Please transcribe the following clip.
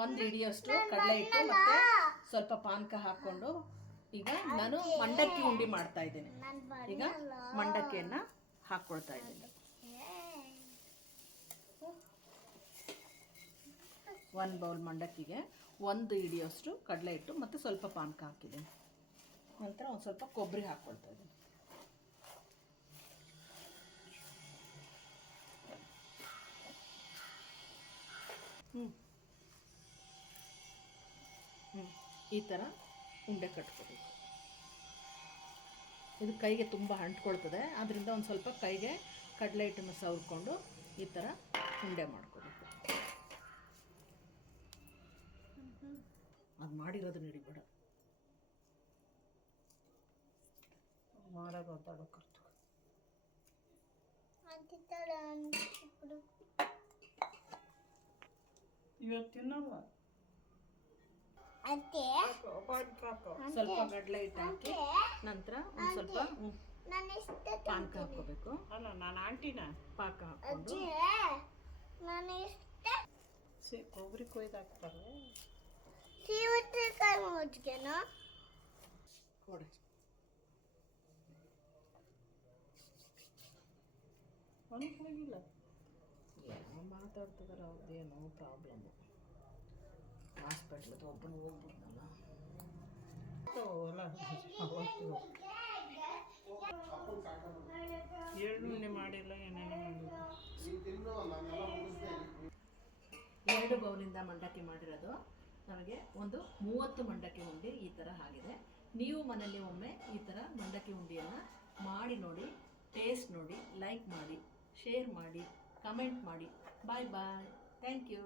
ಒಂದು ಹಿಡಿಯಷ್ಟು ಕಡಲೆ ಹಿಟ್ಟು ಮತ್ತೆ ಸ್ವಲ್ಪ ಪಾನಕ ಹಾಕ್ಕೊಂಡು ಈಗ ನಾನು ಮಂಡಕ್ಕಿ ಉಂಡಿ ಮಾಡ್ತಾ ಇದ್ದೇನೆ. ಈಗ ಮಂಡಕ್ಕಿಯನ್ನ ಹಾಕ್ಕೊಳ್ತಾ ಇದ್ದೀನಿ. ಒಂದು ಬೌಲ್ ಮಂಡಕ್ಕಿಗೆ ಒಂದು ಹಿಡಿಯೋಷ್ಟು ಕಡಲೆ ಹಿಟ್ಟು ಮತ್ತು ಸ್ವಲ್ಪ ಪಾನಕ ಹಾಕಿದ್ದೀನಿ. ನಂತರ ಒಂದು ಸ್ವಲ್ಪ ಕೊಬ್ಬರಿ ಹಾಕ್ಕೊಳ್ತಾ ಇದ್ದೀನಿ. ಹ್ಞೂ ಹ್ಞೂ ಈ ಥರ ಉಂಡೆ ಕಟ್ಕೋಬೇಕು. ಇದು ಕೈಗೆ ತುಂಬ ಅಂಟ್ಕೊಳ್ತದೆ. ಅದರಿಂದ ಒಂದು ಸ್ವಲ್ಪ ಕೈಗೆ ಕಡಲೆ ಹಿಟ್ಟನ್ನು ಸವರ್ಕೊಂಡು ಈ ಥರ ಉಂಡೆ ಮಾಡ್ಕೋಬೇಕು. ಅದು ಮಾಡಿರೋದು ನಡಿಬೇಡ ಮಾಡೋದು ಮಾರ ಕರ್ತು ಇವತ್ತು ತಿನ್ನಲ್ಲ ಸ್ವಲ್ಪ ಕಡಲೆ ಹಿಟ್ಟು ಹಾಕಿ ನಂತರ ಒಂದು ಸ್ವಲ್ಪ ಪಾಕ ನಾನು ಇಷ್ಟ ಪಾನಕ ಹಾಕ್ಕೋಬೇಕು. ಅಲ್ಲ ನಾನು ಆಂಟಿನ ಪಾಕ ಇಷ್ಟ ಸಿ ಕೊಬ್ಬರಿ ಕೊಯ್ದು ಹಾಕ್ತಾರೆ ಕೊಡಿ. ಒಣಗಿಲ್ಲ ಏನೋ ಮಾತಾಡ್ತಿದಾರೆ ಅವ್ರದ್ದೇನೋ ಪ್ರಾಬ್ಲಮ್ಮು ಹಾಸ್ಪಿಟ್ಲದು ಒಬ್ಬನ ಮಾಡಿಲ್ಲ ಏನೇನೋ ಎರಡು ಬೌಲಿಂದ ಮಂಡಕ್ಕಿ ಮಾಡಿರೋದು. ನಮಗೆ ಒಂದು ಮೂವತ್ತು ಮಂಡಕ್ಕಿ ಉಂಡೆ ಈ ಥರ ಆಗಿದೆ. ನೀವು ಮನೆಯಲ್ಲಿ ಒಮ್ಮೆ ಈ ಥರ ಮಂಡಕ್ಕಿ ಉಂಡೆಯನ್ನು ಮಾಡಿ ನೋಡಿ ಟೇಸ್ಟ್ ನೋಡಿ ಲೈಕ್ ಮಾಡಿ ಶೇರ್ ಮಾಡಿ ಕಮೆಂಟ್ ಮಾಡಿ. ಬಾಯ್ ಬಾಯ್ ಥ್ಯಾಂಕ್ ಯು